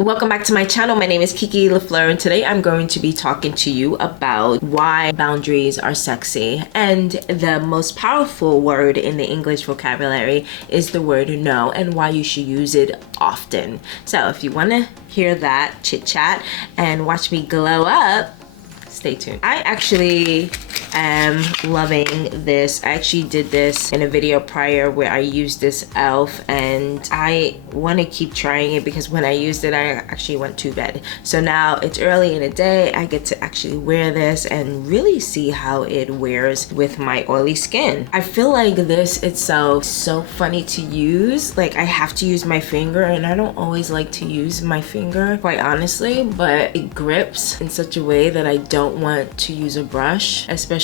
Welcome back to my channel. My name is Kiki LaFleur, and today I'm going to be talking to you about why boundaries are sexy. And the most powerful word in the English vocabulary is the word no, and why you should use it often. So if you want to hear that chit chat and watch me glow up, stay tuned. I actually am loving this. I actually did this in a video prior where I used this elf, and I want to keep trying it because when I used it, I actually went to bed. So now it's early in the day. I get to actually wear this and really see how it wears with my oily skin. I feel like this itself is so funny to use. Like, I have to use my finger, and I don't always like to use my finger, quite honestly, but it grips in such a way that I don't want to use a brush, especially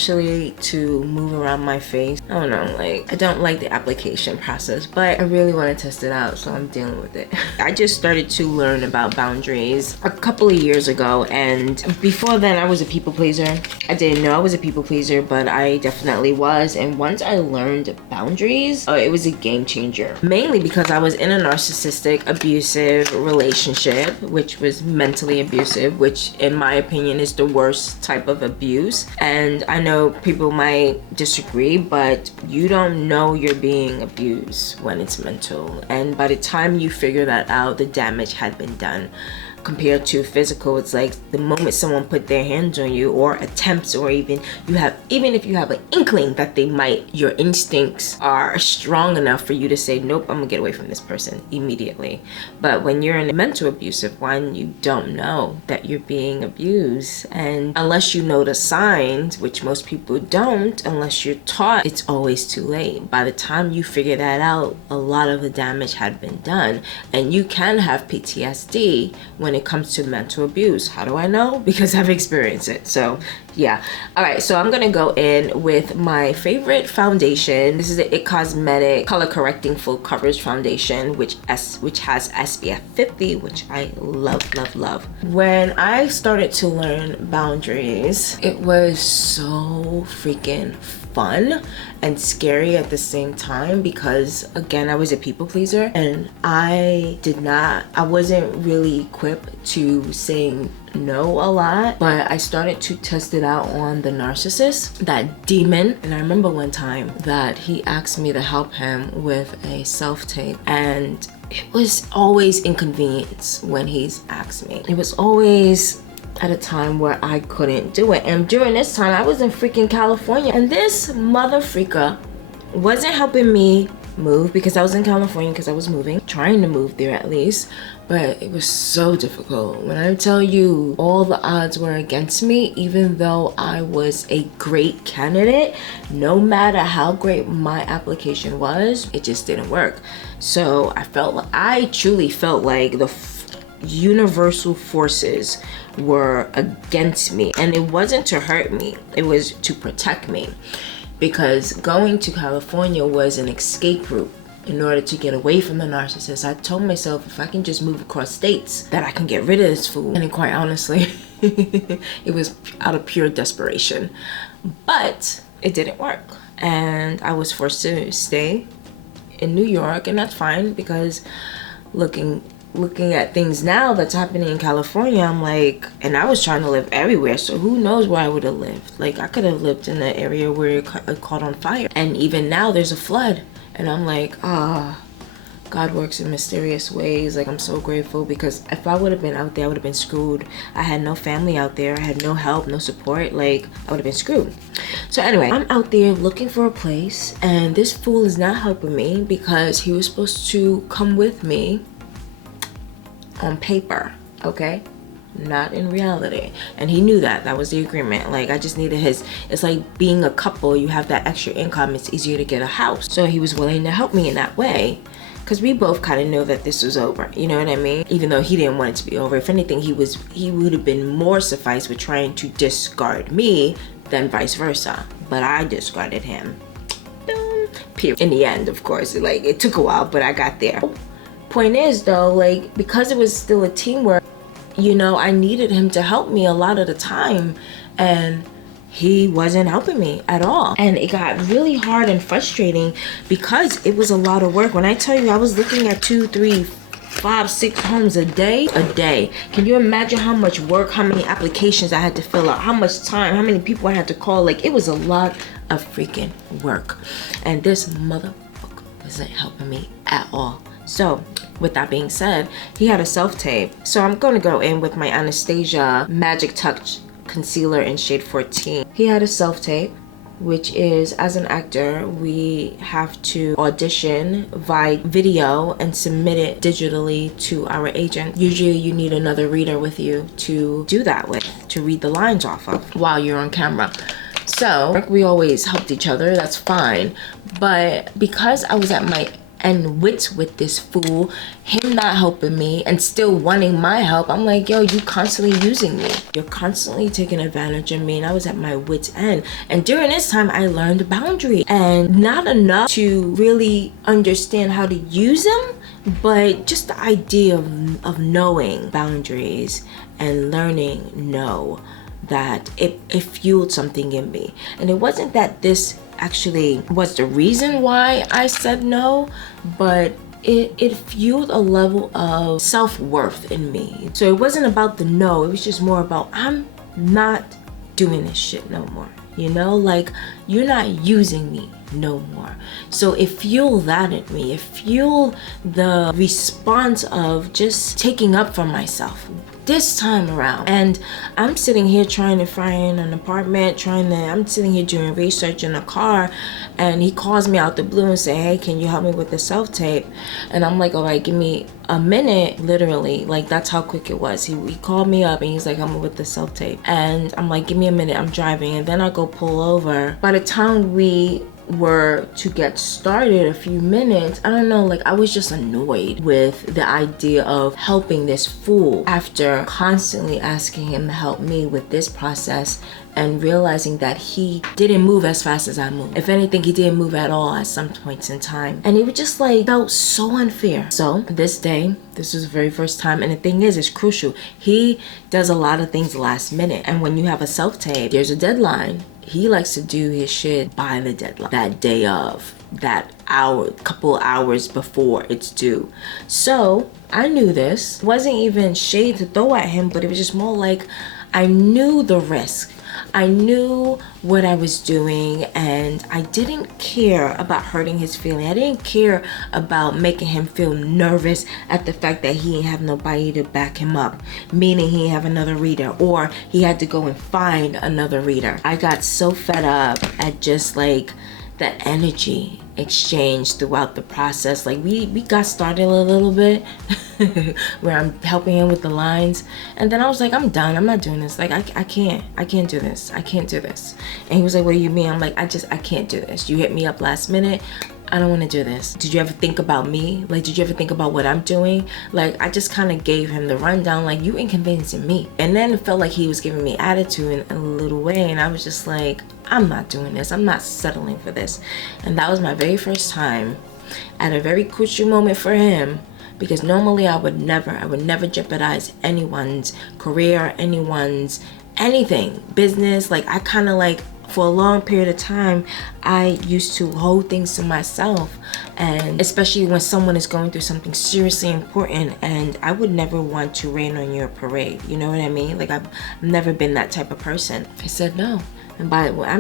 to move around my face. I don't know, like, I don't like the application process, but I really want to test it out, so I'm dealing with it. I just started to learn about boundaries a couple of years ago, and before then I was a people pleaser. I didn't know I was a people pleaser, but I definitely was. And once I learned boundaries, it was a game changer, mainly because I was in a narcissistic, abusive relationship, which was mentally abusive, which in my opinion is the worst type of abuse. And I know people might disagree, but you don't know you're being abused when it's mental, and by the time you figure that out, the damage had been done. Compared to physical, it's like the moment someone put their hands on you or attempts, or even if you have an inkling that they might, your instincts are strong enough for you to say, nope, I'm gonna get away from this person immediately. But when you're in a mental abusive one, you don't know that you're being abused, and unless you know the signs, which most people don't, unless you're taught, it's always too late. By the time you figure that out, a lot of the damage had been done, and you can have PTSD when it comes to mental abuse. How do I know? Because I've experienced it. So yeah. All right, so I'm gonna go in with my favorite foundation. This is the It Cosmetic Color Correcting Full Coverage Foundation, which has SPF 50, which I love. When I started to learn boundaries, it was so freaking fun and scary at the same time, because again, I was a people pleaser, and I wasn't really equipped to saying no a lot, but I started to test it out on the narcissist, that demon. And I remember one time that he asked me to help him with a self-tape, and it was always inconvenience when he's asked me. It was always at a time where I couldn't do it. And during this time, I was in freaking California, and this mother freaker wasn't helping me move, because I was in California, because I was trying to move there at least, but it was so difficult. When I tell you all the odds were against me, even though I was a great candidate, no matter how great my application was, it just didn't work. So I truly felt like the universal forces were against me, and it wasn't to hurt me, it was to protect me, because going to California was an escape route in order to get away from the narcissist. I told myself, if I can just move across states, that I can get rid of this fool. And quite honestly, it was out of pure desperation, but it didn't work, and I was forced to stay in New York. And that's fine, because looking at things now that's happening in California, I'm like, and I was trying to live everywhere, so who knows where I would have lived. Like, I could have lived in the area where it caught on fire, and even now there's a flood, and I'm like, God works in mysterious ways. Like, I'm so grateful, because if I would have been out there, I would have been screwed. I had no family out there, I had no help, no support. Like, I would have been screwed. So anyway, I'm out there looking for a place, and this fool is not helping me, because he was supposed to come with me on paper, okay, not in reality, and he knew that was the agreement. Like, I just needed it's like being a couple, you have that extra income, it's easier to get a house. So he was willing to help me in that way, because we both kind of knew that this was over, you know what I mean? Even though he didn't want it to be over. If anything, he would have been more sufficed with trying to discard me than vice versa, but I discarded him. Period. In the end, of course, like, it took a while, but I got there. Point is though, like, because it was still a teamwork, you know, I needed him to help me a lot of the time, and he wasn't helping me at all. And it got really hard and frustrating, because it was a lot of work. When I tell you, I was looking at 2, 3, 5-6 homes a day. Can you imagine how much work, how many applications I had to fill out, how much time, how many people I had to call? Like, it was a lot of freaking work, and this motherfucker wasn't helping me at all. So with that being said, he had a self-tape. So I'm going to go in with my Anastasia Magic Touch concealer in shade 14. He had a self-tape, which is, as an actor, we have to audition via video and submit it digitally to our agent. Usually you need another reader with you to do that with, to read the lines off of while you're on camera. So we always helped each other, that's fine. But because I was at my end wits with this fool, him not helping me and still wanting my help, I'm like, yo, you constantly using me. You're constantly taking advantage of me, and I was at my wits end. And during this time, I learned boundaries, and not enough to really understand how to use them, but just the idea of knowing boundaries and learning no, that it fueled something in me. And it wasn't that this actually was the reason why I said no, but it fueled a level of self-worth in me. So it wasn't about the no, it was just more about, I'm not doing this shit no more. You know, like, you're not using me no more. So it fueled that in me. It fueled the response of just taking up for myself this time around. And I'm sitting here trying to find an apartment, I'm sitting here doing research in a car, and he calls me out the blue and say, hey, can you help me with the self-tape? And I'm like, all right, give me a minute, literally. Like, that's how quick it was. He called me up and he's like, help me with the self-tape. And I'm like, give me a minute, I'm driving. And then I go pull over. By the time we were to get started, a few minutes, I don't know, like, I was just annoyed with the idea of helping this fool after constantly asking him to help me with this process, and realizing that he didn't move as fast as I moved. If anything, he didn't move at all at some points in time. And it was just like, felt so unfair. So this day, this was the very first time, and the thing is, it's crucial. He does a lot of things last minute. And when you have a self-tape, there's a deadline. He likes to do his shit by the deadline, that day of, that hour, couple hours before it's due. So I knew this. It wasn't even shade to throw at him, but it was just more like, I knew the risk. I knew what I was doing, and I didn't care about hurting his feeling. I didn't care about making him feel nervous at the fact that he didn't have nobody to back him up, meaning he didn't have another reader, or he had to go and find another reader. I got so fed up at just like the energy exchange throughout the process. Like, we got started a little bit where I'm helping him with the lines, and then I was like, I'm done, I'm not doing this. Like, I can't do this. I can't do this. And he was like, what do you mean? I'm like, I can't do this. You hit me up last minute. I don't want to do this. Did you ever think about me? Like, did you ever think about what I'm doing? Like, I just kind of gave him the rundown, like, you inconveniencing me. And then it felt like he was giving me attitude in a little way, and I was just like, I'm not doing this. I'm not settling for this. And that was my very first time at a very crucial moment for him, because normally I would never jeopardize anyone's career, anyone's anything, business. Like, I kind of like, for a long period of time, I used to hold things to myself, and especially when someone is going through something seriously important, and I would never want to rain on your parade. You know what I mean? Like, I've never been that type of person. I said no. And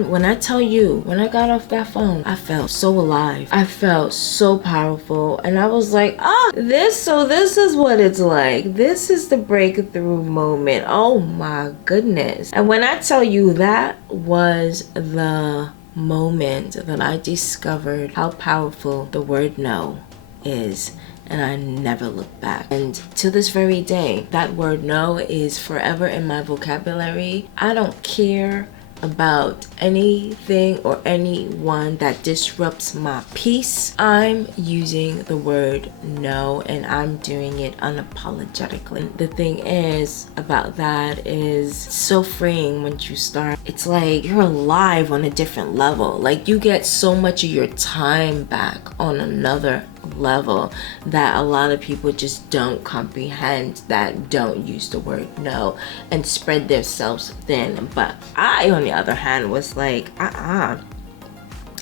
when I tell you, when I got off that phone, I felt so alive. I felt so powerful. And I was like, this is what it's like. This is the breakthrough moment. Oh my goodness. And when I tell you, that was the moment that I discovered how powerful the word no is. And I never looked back. And to this very day, that word no is forever in my vocabulary. I don't care about anything or anyone that disrupts my peace. I'm using the word no, and I'm doing it unapologetically. The thing is about that is so freeing once you start. It's like you're alive on a different level. Like, you get so much of your time back on another level that a lot of people just don't comprehend, that don't use the word no and spread themselves thin. But I, on the other hand, was like,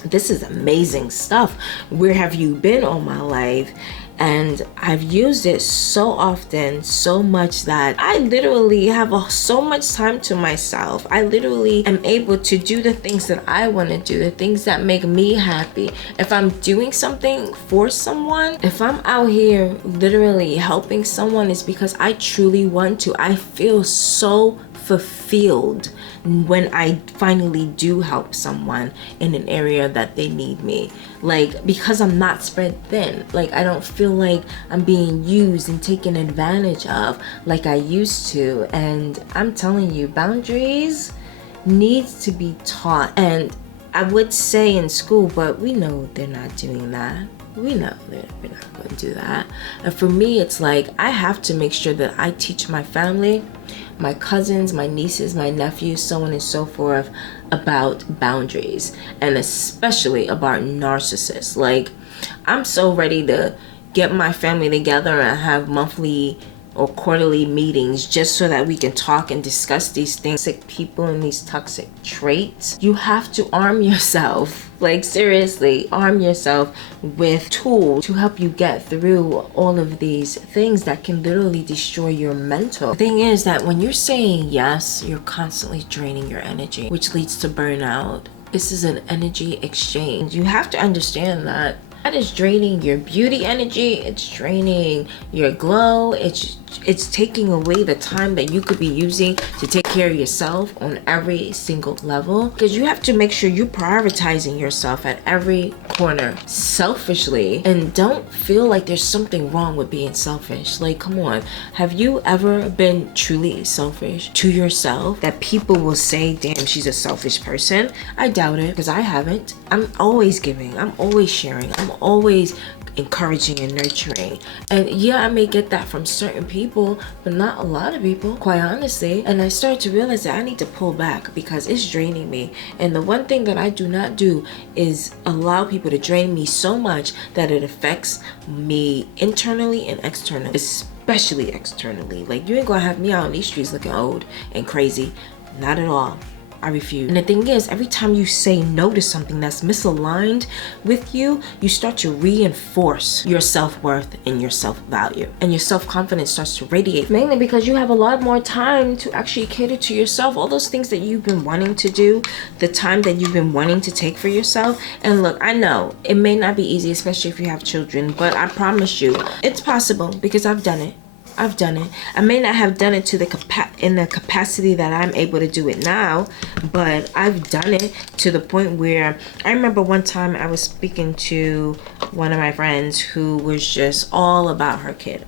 this is amazing stuff. Where have you been all my life? And I've used it so often, so much that I literally have so much time to myself. I literally am able to do the things that I want to do, the things that make me happy. If I'm doing something for someone, if I'm out here literally helping someone, it's because I truly want to. I feel so fulfilled when I finally do help someone in an area that they need me. Like, because I'm not spread thin. Like, I don't feel like I'm being used and taken advantage of like I used to. And I'm telling you, boundaries needs to be taught. And I would say in school, but we know they're not doing that. We know that we're not going to do that. And for me, it's like I have to make sure that I teach my family, my cousins, my nieces, my nephews, so on and so forth, about boundaries, and especially about narcissists. Like, I'm so ready to get my family together and have monthly or quarterly meetings just so that we can talk and discuss these things. Toxic people and these toxic traits. You have to arm yourself. Like, seriously, arm yourself with tools to help you get through all of these things that can literally destroy your mental. The thing is that when you're saying yes, you're constantly draining your energy, which leads to burnout. This is an energy exchange. You have to understand that is draining your beauty energy. It's draining your glow. It's taking away the time that you could be using to take care of yourself on every single level, because you have to make sure you're prioritizing yourself at every corner selfishly. And don't feel like there's something wrong with being selfish. Like, come on, have you ever been truly selfish to yourself that people will say, damn, she's a selfish person? I doubt it, because I haven't. I'm always giving, I'm always sharing, I'm always encouraging and nurturing. And yeah, I may get that from certain people, but not a lot of people, quite honestly. And I started to realize that I need to pull back because it's draining me. And the one thing that I do not do is allow people to drain me so much that it affects me internally and externally, especially externally. Like, you ain't gonna have me out on these streets looking old and crazy. Not at all. I refuse. And the thing is, every time you say no to something that's misaligned with you, you start to reinforce your self-worth and your self-value. And your self-confidence starts to radiate, mainly because you have a lot more time to actually cater to yourself. All those things that you've been wanting to do, the time that you've been wanting to take for yourself. And look, I know it may not be easy, especially if you have children, but I promise you, it's possible because I've done it. I've done it. I may not have done it to in the capacity that I'm able to do it now, but I've done it to the point where I remember one time I was speaking to one of my friends who was just all about her kid,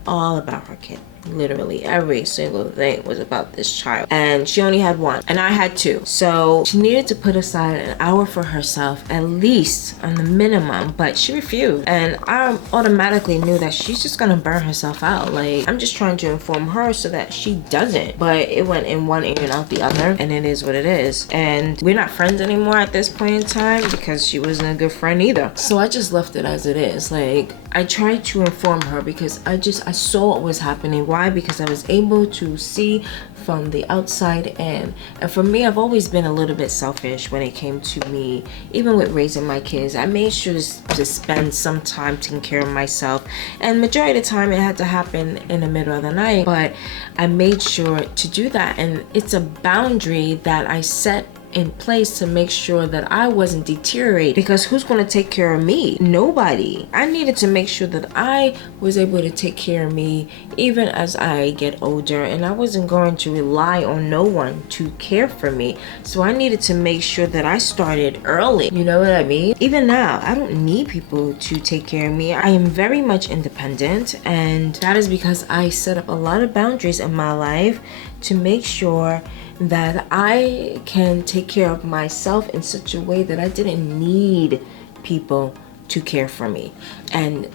Literally every single thing was about this child, and she only had one and I had two. So she needed to put aside an hour for herself, at least on the minimum, but she refused. And I automatically knew that she's just gonna burn herself out. Like, I'm just trying to inform her so that she doesn't, but it went in one ear and out the other, and it is what it is. And we're not friends anymore at this point in time because she wasn't a good friend either. So I just left it as it is. Like, I tried to inform her because I saw what was happening. Why? Because I was able to see from the outside in. And for me, I've always been a little bit selfish when it came to me, even with raising my kids. I made sure to spend some time taking care of myself. And majority of the time it had to happen in the middle of the night, but I made sure to do that. And it's a boundary that I set in place to make sure that I wasn't deteriorating, because who's going to take care of me? Nobody. I needed to make sure that I was able to take care of me even as I get older, and I wasn't going to rely on no one to care for me. So I needed to make sure that I started early. You know what I mean? Even now, I don't need people to take care of me. I am very much independent, and that is because I set up a lot of boundaries in my life to make sure that I can take care of myself in such a way that I didn't need people to care for me. And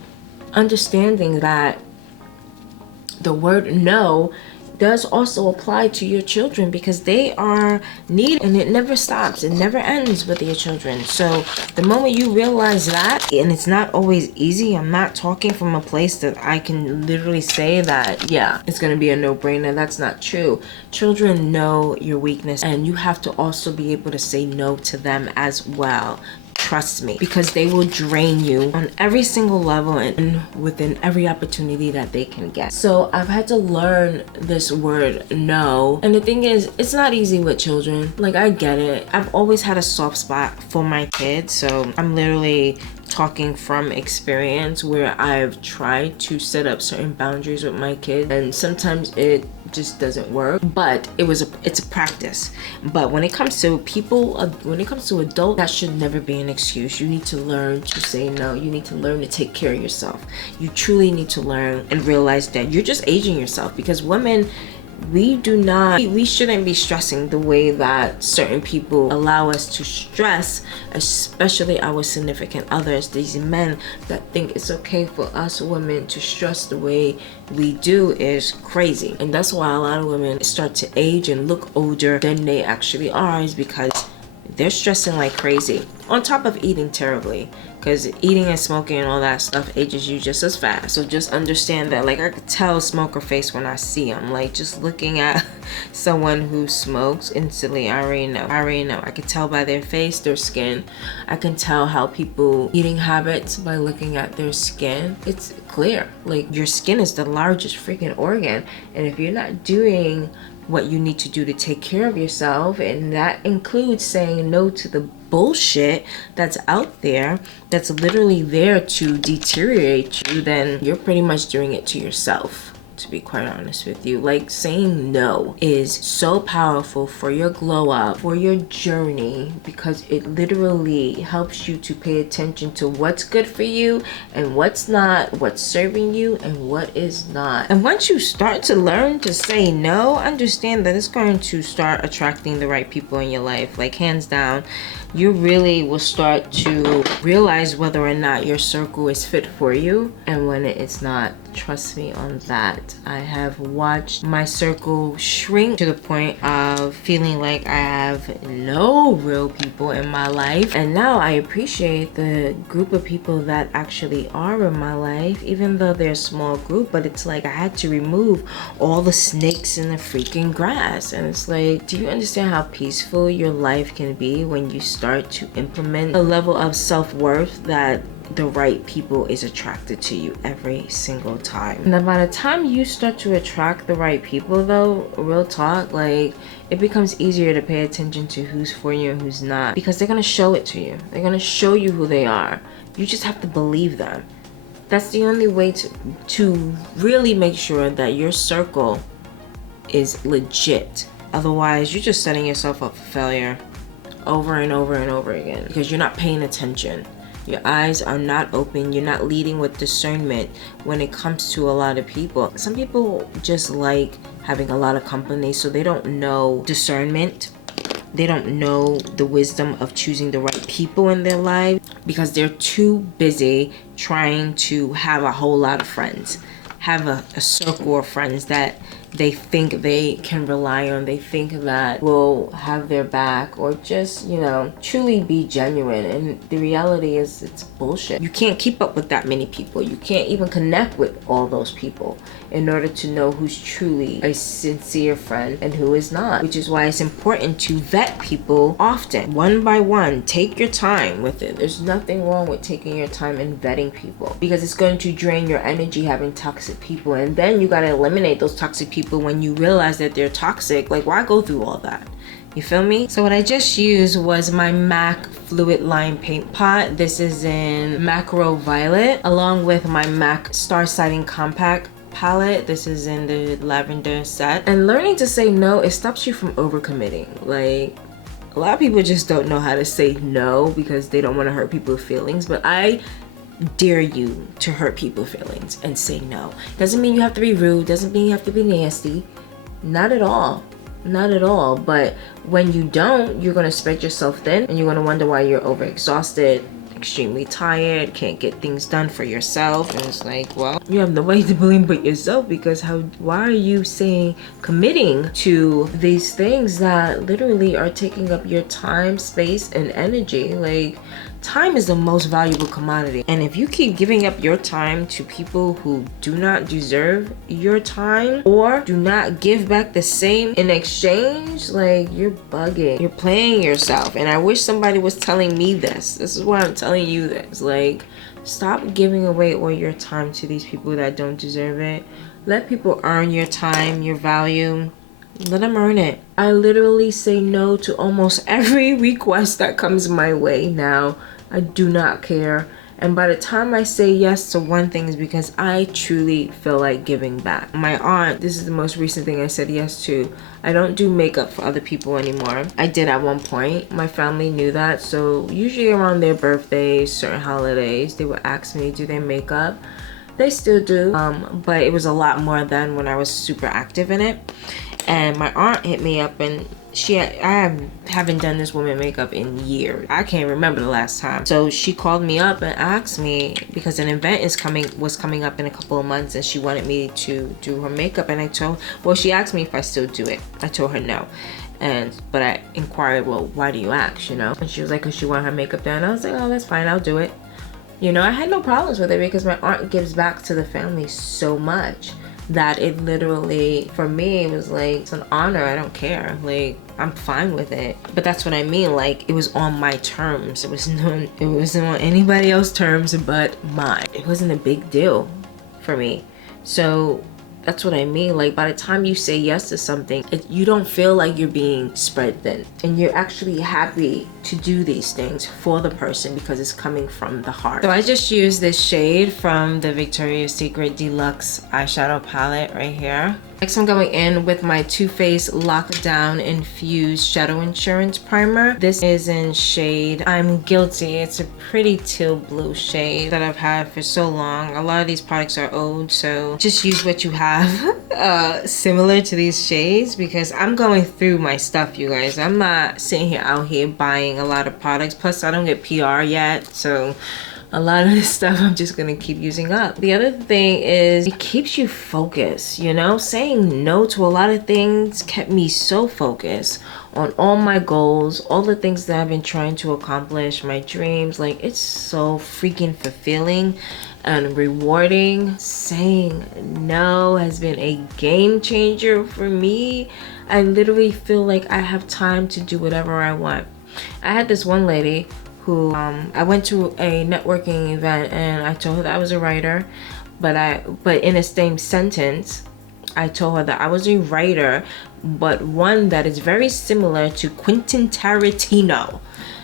understanding that the word no does also apply to your children, because they are needed, and it never stops, it never ends with your children. So the moment you realize that, and it's not always easy, I'm not talking from a place that I can literally say that, yeah, it's gonna be a no-brainer. That's not true. Children know your weakness, and you have to also be able to say no to them as well. trust me, because they will drain you on every single level and within every opportunity that they can get. So I've had to learn this word no. And the thing is, it's not easy with children. Like, I get it. I've always had a soft spot for my kids, so I'm literally talking from experience where I've tried to set up certain boundaries with my kids, and sometimes it just doesn't work, but it's a practice. But when it comes to people, when it comes to adults, that should never be an excuse. You need to learn to say no. You need to learn to take care of yourself. You truly need to learn and realize that you're just aging yourself, because women, we shouldn't be stressing the way that certain people allow us to stress, especially our significant others. These men that think it's okay for us women to stress the way we do is crazy. And that's why a lot of women start to age and look older than they actually are, is because they're stressing like crazy, on top of eating terribly, because eating and smoking and all that stuff ages you just as fast. So just understand that. Like, I could tell a smoker face when I see them. Like, just looking at someone who smokes, instantly I already know. I can tell by their face, their skin. I can tell how people eating habits by looking at their skin. It's clear. Like, your skin is the largest freaking organ, and if you're not doing what you need to do to take care of yourself, and that includes saying no to the bullshit that's out there, that's literally there to deteriorate you, then you're pretty much doing it to yourself, to be quite honest with you. Like, saying no is so powerful for your glow up, for your journey, because it literally helps you to pay attention to what's good for you and what's not, what's serving you and what is not. And once you start to learn to say no, understand that it's going to start attracting the right people in your life. Like, hands down, you really will start to realize whether or not your circle is fit for you and when it's not. Trust me on that. I have watched my circle shrink to the point of feeling like I have no real people in my life, and now I appreciate the group of people that actually are in my life, even though they're a small group. But it's like I had to remove all the snakes in the freaking grass, and it's like, do you understand how peaceful your life can be when you start to implement a level of self-worth that the right people is attracted to you every single time? And then by the time you start to attract the right people, though, real talk, like, it becomes easier to pay attention to who's for you and who's not, because they're gonna show it to you. They're gonna show you who they are. You just have to believe them. That's the only way to really make sure that your circle is legit. Otherwise, you're just setting yourself up for failure over and over and over again, because you're not paying attention. Your eyes are not open. You're not leading with discernment when it comes to a lot of people. Some people just like having a lot of company, so they don't know discernment. They don't know the wisdom of choosing the right people in their life, because they're too busy trying to have a whole lot of friends, have a circle of friends that they think they can rely on, they think that will have their back, or just, you know, truly be genuine. And the reality is, it's bullshit. You can't keep up with that many people. You can't even connect with all those people in order to know who's truly a sincere friend and who is not. Which is why it's important to vet people often, one by one. Take your time with it. There's nothing wrong with taking your time and vetting people, because it's going to drain your energy having toxic people, and then you gotta eliminate those toxic people when you realize that they're toxic. Like, why go through all that? You feel me? So what I just used was my MAC Fluid Line Paint Pot. This is in Macro Violet, along with my MAC Star Sighting Compact palette. This is in the lavender set. And learning to say no, it stops you from overcommitting. Like, a lot of people just don't know how to say no because they don't want to hurt people's feelings, but I dare you to hurt people's feelings and say no. Doesn't mean you have to be rude, doesn't mean you have to be nasty. Not at all. Not at all. But when you don't, you're gonna spread yourself thin, and you're gonna wonder why you're overexhausted, extremely tired, can't get things done for yourself. And it's like, well, you have nobody to blame but yourself, because why are you committing to these things that literally are taking up your time, space, and energy? Like, time is the most valuable commodity. And if you keep giving up your time to people who do not deserve your time or do not give back the same in exchange, like, you're bugging. You're playing yourself. And I wish somebody was telling me this. This is why I'm telling you this. Like, stop giving away all your time to these people that don't deserve it. Let people earn your time, your value. Let them earn it. I literally say no to almost every request that comes my way now. I do not care. And by the time I say yes to one thing is because I truly feel like giving back. My aunt, this is the most recent thing I said yes to. I don't do makeup for other people anymore. I did at one point. My family knew that. So usually around their birthdays, certain holidays, they would ask me to do their makeup. They still do, but it was a lot more than when I was super active in it. And my aunt hit me up, and I haven't done this woman makeup in years. I can't remember the last time. So she called me up and asked me, because an event was coming up in a couple of months, and she wanted me to do her makeup. And she asked me if I still do it. I told her no. But I inquired, well, why do you ask, you know? And she was like, because she wanted her makeup done. I was like, oh, that's fine, I'll do it. You know, I had no problems with it because my aunt gives back to the family so much that it literally, for me, it was like, it's an honor. I don't care. Like, I'm fine with it. But that's what I mean. Like, it was on my terms. It wasn't on anybody else's terms but mine. It wasn't a big deal for me. So that's what I mean. Like, by the time you say yes to something, you don't feel like you're being spread thin. And you're actually happy to do these things for the person because it's coming from the heart. So I just used this shade from the Victoria's Secret Deluxe eyeshadow palette right here. Next, I'm going in with my Too Faced Lockdown Infused Shadow Insurance Primer. This is in shade I'm Guilty. It's a pretty teal blue shade that I've had for so long. A lot of these products are old, so just use what you have similar to these shades, because I'm going through my stuff, you guys. I'm not sitting here out here buying a lot of products. Plus, I don't get PR yet, so a lot of this stuff I'm just gonna keep using up. The other thing is it keeps you focused, you know? Saying no to a lot of things kept me so focused on all my goals, all the things that I've been trying to accomplish, my dreams. Like, it's so freaking fulfilling and rewarding. Saying no has been a game changer for me. I literally feel like I have time to do whatever I want. I had this one lady who I went to a networking event and I told her that I was a writer, but in the same sentence I told her that I was a writer, but one that is very similar to Quentin Tarantino.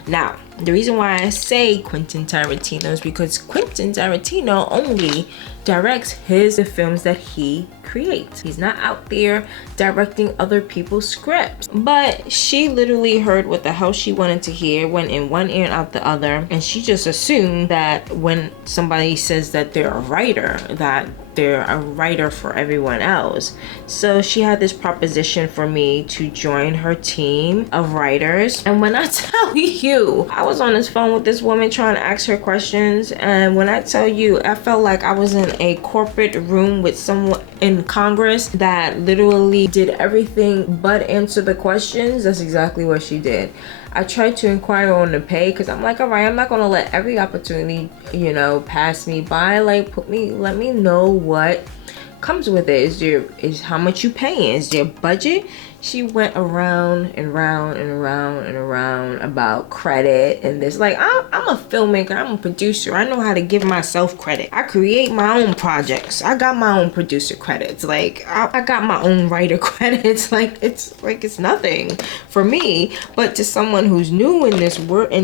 Now, the reason why I say Quentin Tarantino is because Quentin Tarantino only directs the films that he creates. He's not out there directing other people's scripts. But she literally heard what the hell she wanted to hear, went in one ear and out the other, and she just assumed that when somebody says that they're a writer, that they're a writer for everyone else. So she had this proposition for me to join her team of writers. And when I tell you, I was on this phone with this woman trying to ask her questions, and when I tell you, I felt like I was in a corporate room with someone in Congress that literally did everything but answer the questions. That's exactly what she did. I tried to inquire on the pay because I'm like, all right, I'm not gonna let every opportunity, you know, pass me by. Like, let me know what comes with it. Is how much you paying? Is there budget? She went around and round and around and around about credit and this. Like, I'm a filmmaker, I'm a producer. I know how to give myself credit. I create my own projects. I got my own producer credits. Like, I got my own writer credits. It's nothing for me. But to someone who's new in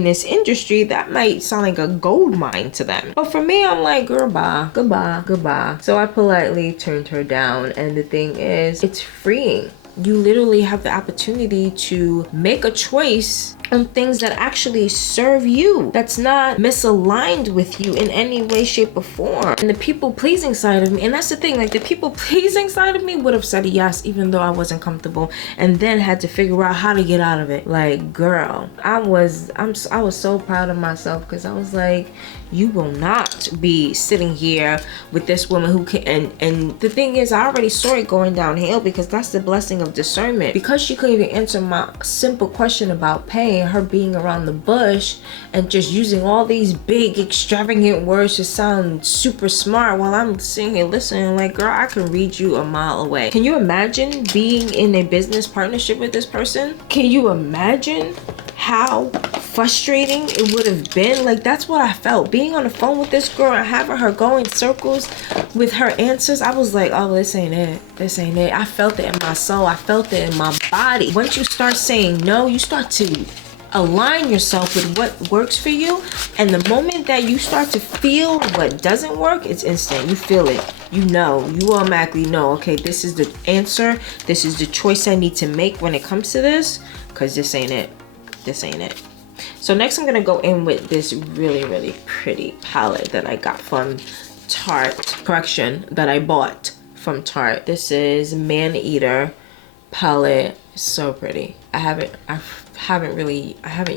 this industry, that might sound like a gold mine to them. But for me, I'm like, girl, bye, goodbye, goodbye. So I politely turned her down. And the thing is, it's freeing. You literally have the opportunity to make a choice on things that actually serve you, that's not misaligned with you in any way, shape, or form. And the people pleasing side of me, and that's the thing, like, the people pleasing side of me would have said yes even though I wasn't comfortable, and then had to figure out how to get out of it. Like, girl, I was so proud of myself, because I was like, you will not be sitting here with this woman who can, and the thing is, I already saw it going downhill, because that's the blessing of discernment. Because she couldn't even answer my simple question about pay, saying, her being around the bush and just using all these big extravagant words to sound super smart, while I'm sitting here listening like, girl, I can read you a mile away. Can you imagine being in a business partnership with this person? Can you imagine how frustrating it would have been? Like, that's what I felt being on the phone with this girl and having her go in circles with her answers. I was like, oh, this ain't it. This ain't it. I felt it in my soul. I felt it in my body. Once you start saying no, you start to align yourself with what works for you. And the moment that you start to feel what doesn't work, it's instant. You feel it. You know, you automatically know, okay, this is the answer. This is the choice I need to make when it comes to this, because this ain't it. This ain't it. So next I'm gonna go in with this really, really pretty palette that I got from that I bought from Tarte. This is Man Eater palette. So pretty. I haven't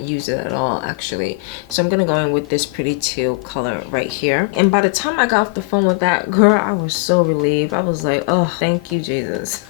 used it at all actually. So I'm gonna go in with this pretty teal color right here. And by the time I got off the phone with that girl, I was so relieved. I was like, oh, thank you, Jesus.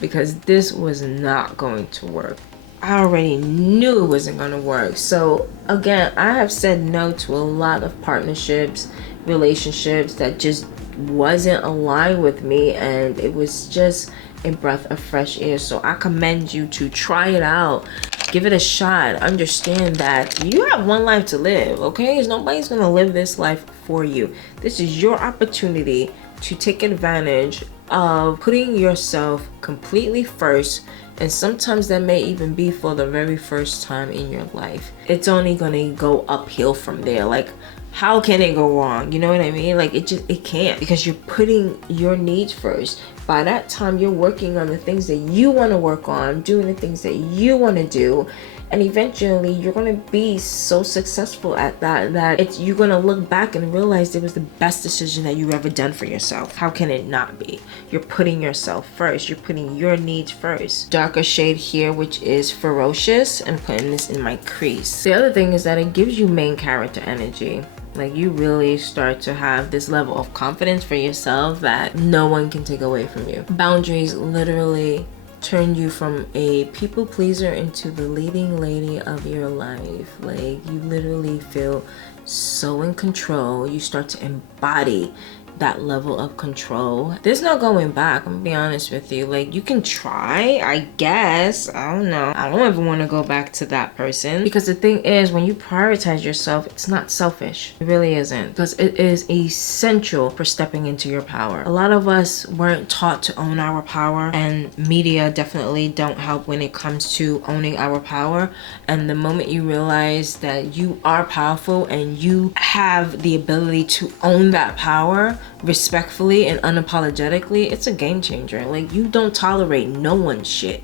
Because this was not going to work. I already knew it wasn't gonna work. So again, I have said no to a lot of partnerships, relationships that just wasn't aligned with me, and it was just a breath of fresh air. So I commend you to try it out. Give it a shot. Understand that you have one life to live, okay? Nobody's gonna live this life for you. This is your opportunity to take advantage of putting yourself completely first. And sometimes that may even be for the very first time in your life. It's only gonna go uphill from there. Like, how can it go wrong? You know what I mean? Like, it can't, because you're putting your needs first. By that time, you're working on the things that you want to work on, doing the things that you want to do, and eventually you're going to be so successful at that you're going to look back and realize it was the best decision that you've ever done for yourself. How can it not be? You're putting yourself first. You're putting your needs first. Darker shade here, which is Ferocious, and putting this in my crease. The other thing is that it gives you main character energy. Like, you really start to have this level of confidence for yourself that no one can take away from you. Boundaries literally turn you from a people pleaser into the leading lady of your life. Like, you literally feel so in control. You start to embody that level of control. There's no going back. I'm gonna be honest with you. Like, you can try, I guess. I don't know. I don't ever want to go back to that person, because the thing is, when you prioritize yourself, it's not selfish. It really isn't, because it is essential for stepping into your power. A lot of us weren't taught to own our power, and media definitely don't help when it comes to owning our power. And the moment you realize that you are powerful and you have the ability to own that power respectfully and unapologetically, it's a game changer. Like, you don't tolerate no one's shit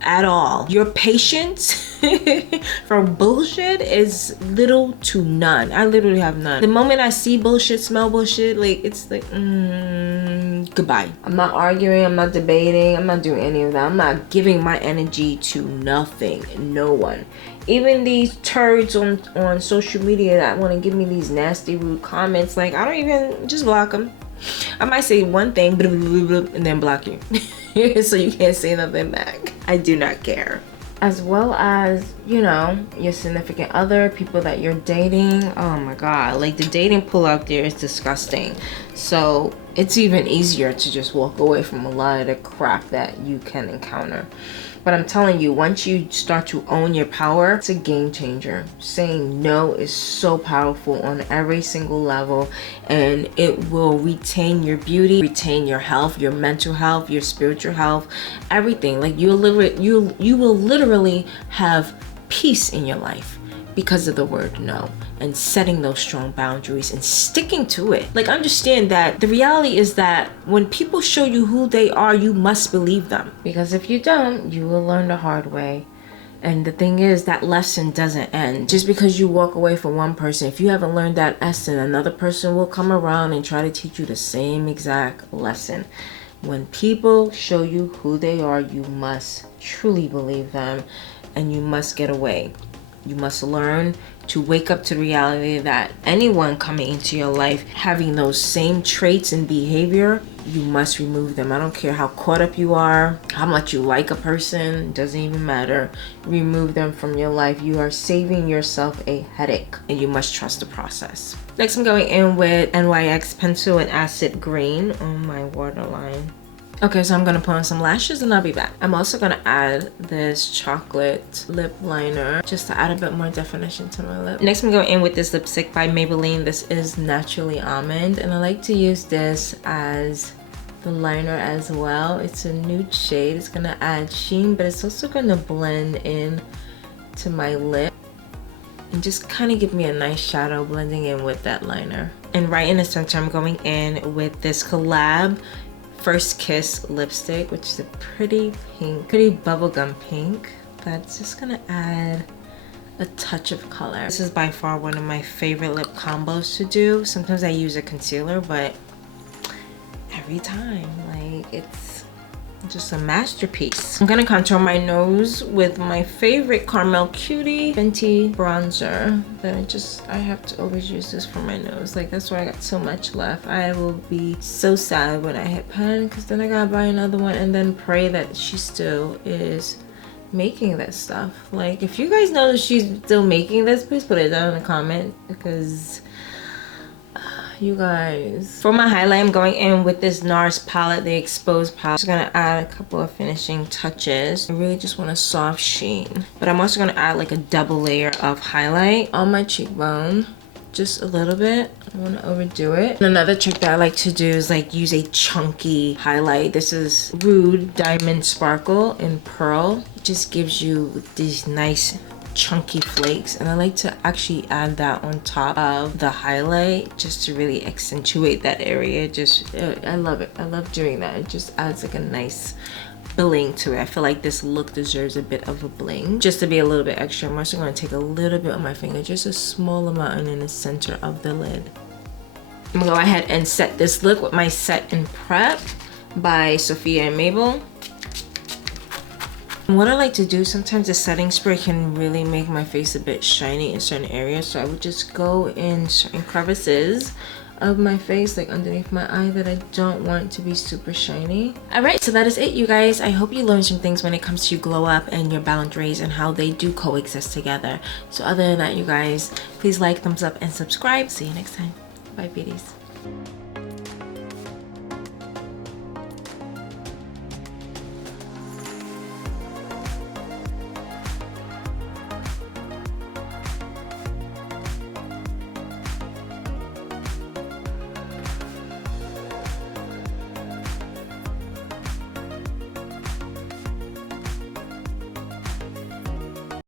at all. Your patience for bullshit is little to none. I literally have none. The moment I see bullshit, smell bullshit, like, it's like, goodbye. I'm not arguing, I'm not debating, I'm not doing any of that. I'm not giving my energy to nothing, no one. Even these turds on social media that want to give me these nasty, rude comments, like, I don't even, just block them. I might say one thing, blah, blah, blah, blah, and then block you. So you can't say nothing back. I do not care. As well as, you know, your significant other, people that you're dating. Oh my God, like, the dating pool out there is disgusting. So it's even easier to just walk away from a lot of the crap that you can encounter. But I'm telling you, once you start to own your power, it's a game changer. Saying no is so powerful on every single level, and it will retain your beauty, retain your health, your mental health, your spiritual health, everything. Like, you will literally have peace in your life because of the word no, and setting those strong boundaries and sticking to it. Like, understand that the reality is that when people show you who they are, you must believe them, because if you don't, you will learn the hard way. And the thing is, that lesson doesn't end just because you walk away from one person. If you haven't learned that lesson, another person will come around and try to teach you the same exact lesson. When people show you who they are, you must truly believe them, and you must get away You must learn to wake up to the reality that anyone coming into your life having those same traits and behavior, you must remove them. I don't care how caught up you are, how much you like a person, it doesn't even matter. Remove them from your life. You are saving yourself a headache, and you must trust the process. Next, I'm going in with NYX pencil and acid green on my waterline. Okay, so I'm gonna put on some lashes and I'll be back. I'm also gonna add this chocolate lip liner just to add a bit more definition to my lip. Next, I'm going in with this lipstick by Maybelline. This is Naturally Almond, and I like to use this as the liner as well. It's a nude shade. It's gonna add sheen, but it's also gonna blend in to my lip and just kind of give me a nice shadow blending in with that liner. And right in the center, I'm going in with this collab First Kiss lipstick, which is a pretty pink, pretty bubblegum pink. That's just gonna add a touch of color. This is by far one of my favorite lip combos to do. Sometimes I use a concealer, but every time, like, it's just a masterpiece. I'm gonna contour my nose with my favorite Caramel Cutie Fenty bronzer. Then I have to always use this for my nose. Like, that's why I got so much left. I will be so sad when I hit pen, because then I gotta buy another one and then pray that she still is making this stuff. Like, if you guys know that she's still making this, please put it down in the comment, because you guys. For my highlight, I'm going in with this NARS palette, the Exposed palette. I'm just gonna add a couple of finishing touches. I really just want a soft sheen, but I'm also gonna add like a double layer of highlight on my cheekbone, just a little bit. I don't want to overdo it. And another trick that I like to do is like use a chunky highlight. This is Rude Diamond Sparkle in Pearl. It just gives you these nice chunky flakes, and I like to actually add that on top of the highlight just to really accentuate that area. I love it. I love doing that. It just adds like a nice bling to it. I feel like this look deserves a bit of a bling. Just to be a little bit extra, I'm also going to take a little bit on my finger, just a small amount in the center of the lid. I'm gonna go ahead and set this look with my Set and Prep by Sophia and Mabel. What I like to do, sometimes the setting spray can really make my face a bit shiny in certain areas, so I would just go in certain crevices of my face, like underneath my eye, that I don't want to be super shiny. Alright, so that is it, you guys. I hope you learned some things when it comes to glow up and your boundaries and how they do coexist together. So other than that, you guys, please like, thumbs up, and subscribe. See you next time. Bye, beauties.